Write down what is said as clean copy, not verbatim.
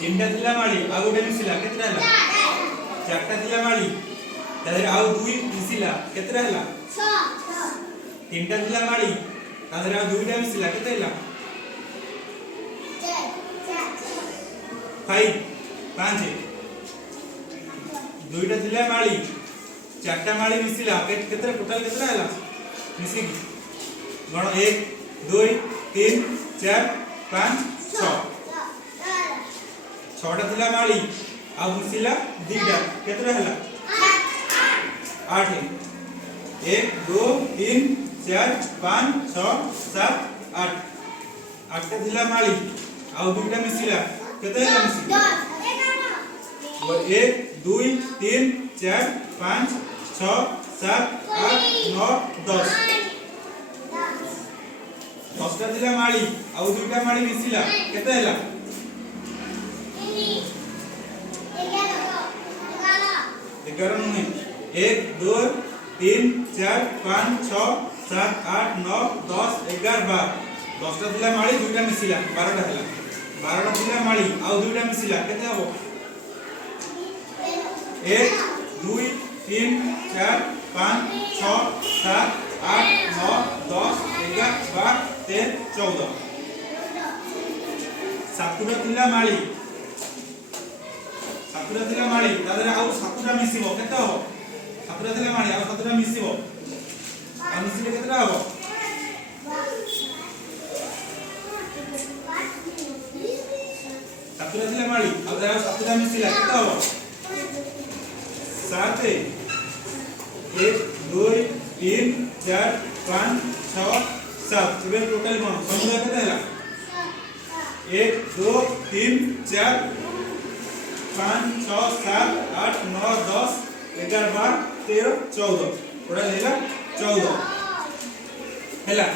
तीनटा थिला माळी आ गोटे मिसिला केतरा हला चारटा थिला माळी तादरे आउ दुई मिसिला केतरा हला 6 तीनटा थिला माळी तादरे आउ दुईटा मिसिला केते हला 5 5 दुईटा थिला माळी चारटा माळी मिसिला केतरा टोटल केतरा हला मिसि गण 1 2 3 4 5 6 छटा थिला माळी आ मिसिला दीटा केतरा हला 8 1 2 3 4 5 6 7 8 आठटा थिला माळी आ दुईटा मिसिला केते हला मिसि 1 2 3 4 5 6 7 8 9 10 10टा थिला माळी आ दुईटा माळी मिसिला केते हला 11 नहीं 1 2 3 4 5 6 7 8 9 10 11 12 10टा थिला माळी दुईटा मिसिला 12टा हला 12टा थिला माळी आ दुईटा मिसिला केते हबो 1 2 3 4 5 6 7 8 9 10 11 12 13 14 सातटा थिला माळी सातटा थिला माळी तादरे आउ सातटा मिसिबो केते हो सातटा थिला माळी आउ सातटा मिसिबो आ मिसिले केतरा हो सातटा थिला माळी आउ तादरे सातटा मिसिला केते हो 7 1 2 3 4 5 6 7 इबे टोटल कोन समुदाय केते हला 1 2 3 4 5 6 7 8 9 10 11 12 13 14 टोटल हेला 14 हेला